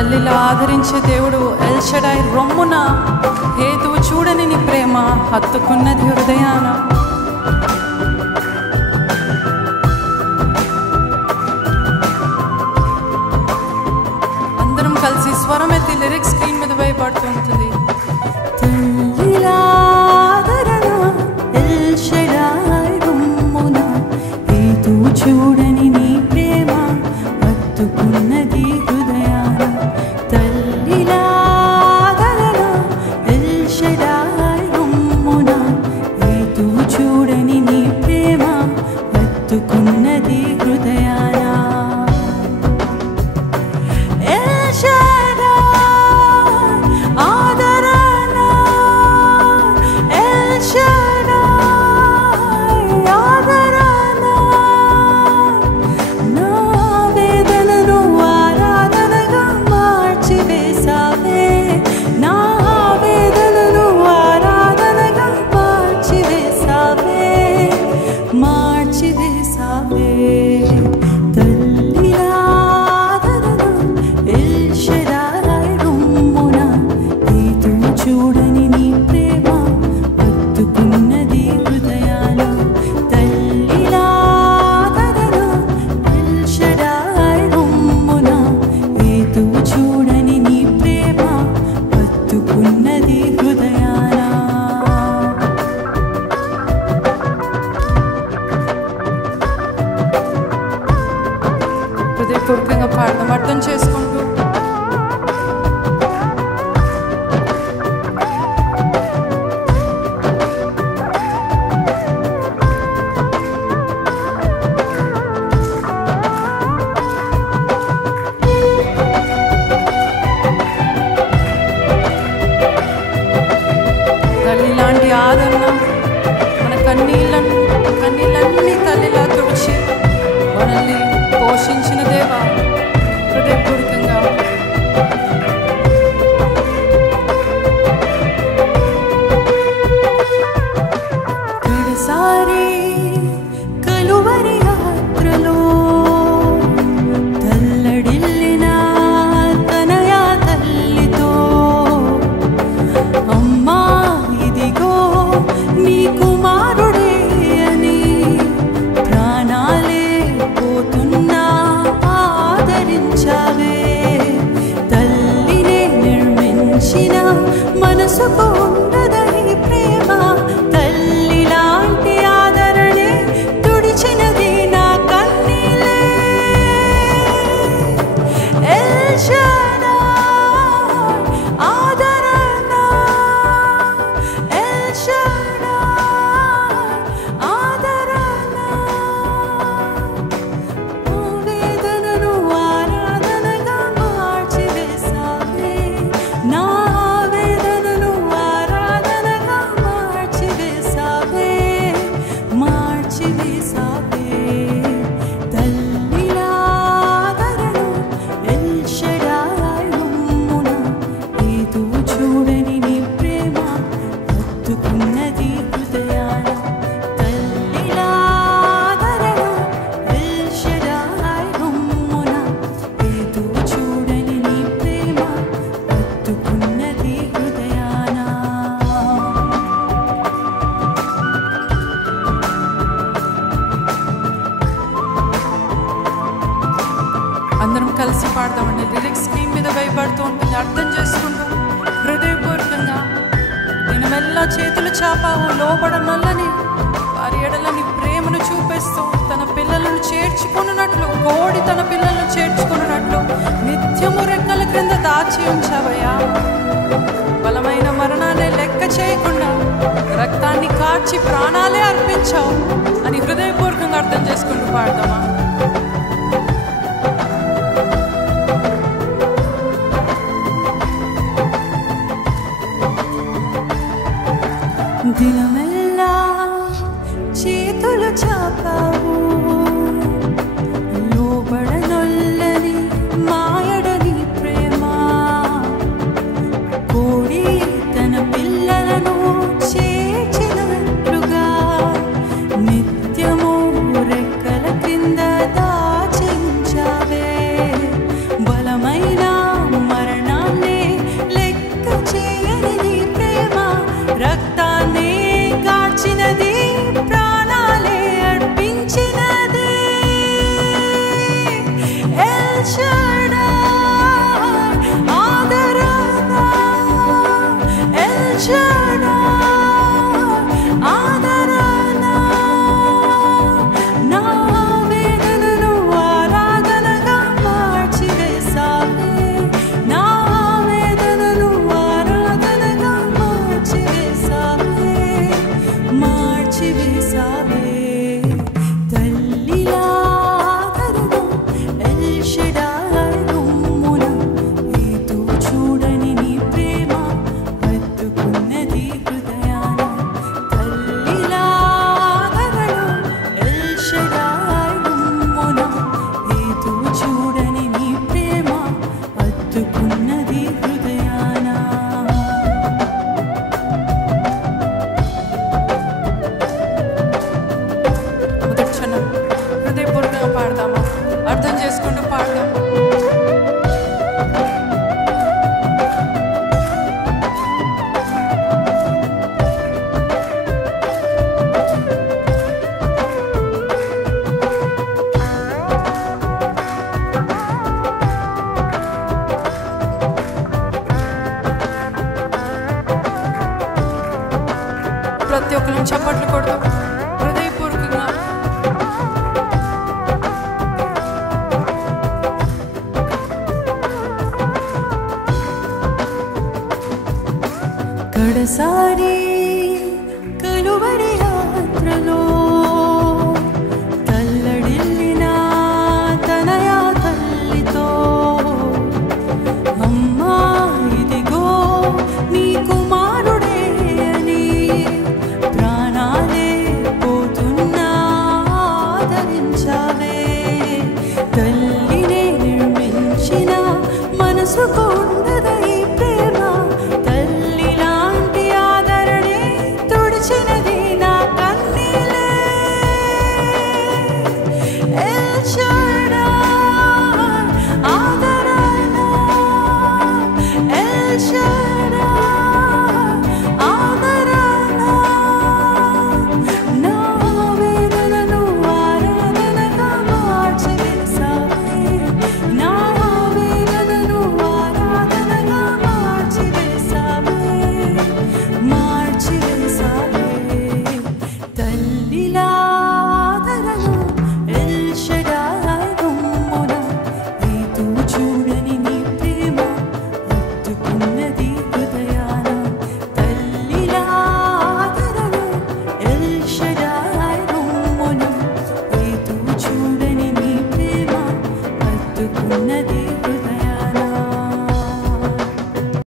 తల్లిలా ఆదరించే దేవుడు ఎల్ షడాయ్ రొమ్మున హేతువు చూడని నీ ప్రేమ హత్తుకున్నది హృదయాన. అందరం కలిసి స్వరం ఎత్తి లిరిక్స్ స్క్రీన్ మీద వేయబడుతూ ఉంటుంది. చూడని నీ ప్రేమ హత్తుకున్నది హృదయాన. తల్లిలా ఆదరణ ఎల్ షడాయ్ రొమ్మున హేతువు చూడని నీ ప్రేమ హత్తుకున్నది హృదయాన. ఎల్ షడాయ్ ఆదరణ ఎల్ షడాయ్ ఆదరణ చూడని నీ ప్రేమ హత్తుకున్నది హృదయాన. తల్లిలా ఆదరణ ఎల్ షడాయ్ రొమ్మున హేతువు చూడని నీ ప్రేమ హత్తుకున్నది హృదయాన. హృదయపూర్వకంగా పాడదాం అర్థం చేసుకుంటూ. తల్లిలాంటి ఆదరణ మన కన్నీళ్ళన్నీ తల్లిలా తుడిచి మనల్ని పోషించిన దేవా హృదయపూర్వకంగా కడసారి కలువరి యాత్రలో తల్లడిల్లిన తనయా తల్లితో, అమ్మా ఇదిగో నీ కుమారుడే అని ప్రాణాలే పోతున్నా ఆదరించావే. తల్లినే నిర్మించిన మనసుకు ఉండదని ప్రేమ, తల్లిలాంటి ఆదరణే తుడిచినది నా కన్నీలే. ఎల్ షడాయ్ ఆదరణ ఎల్ షడాయ్ ఆదరణ వేదనను ఆరాధనగా మార్చివేసావే. నా వేదనను ఆరాధనగా మార్చివేసావే. తల్లిలా ఆదరణ ఎల్ షడాయ్ రొమ్మున హేతువు చూడని నీ ప్రేమ హత్తుకున్నది హృదయాన. తల్లిలా ఆదరణ ఎల్ షడాయ్ రొమ్మున హేతువు చూడని నీ ప్రేమ హత్తుకున్నది హృదయాన. అందరం కలిసి పాడదామండి. లిరిక్స్ స్క్రీన్ మీద వేయబడుతూ ఉంటుంది అర్థం చేసుకుంటూ హృదయపూర్వకంగా. నేను మెల్ల చేతులు చాపావు లోబడనొల్లని వారి ఎడలని ప్రేమను చూపిస్తూ తన పిల్లలను చేర్చుకున్నట్లు కోడి తన పిల్లలను చేర్చుకున్నట్లు నిత్యము రెక్కల క్రింద దాచి ఉంచావయ్యా. బలమైన మరణాన్ని లెక్క చేయకుండా రక్తాన్ని కార్చి ప్రాణాలే అర్పించావు అని హృదయపూర్వకంగా అర్థం చేసుకుంటూ పాడదామా. దినమెల్లా చేతులు చాపావు లోబడనొల్లని మాయడని ప్రేమ, కోడి తన పిల్లలను చేర్చినట్లుగా నిత్యము రెక్కల కింద పాడదామా? అర్థం చేసుకుంటూ పాడదాం. ప్రతి ఒక్కరిని చప్పట్లు కొడదాం హృదయపూర్వకంగా. కడసారి కలువరి యాత్రలో తల్లడిల్లిన తనయా తల్లితో, అమ్మా ఇదిగో నీ కుమారుడే అని ప్రాణాలే పోతున్నా ఆదరించావే.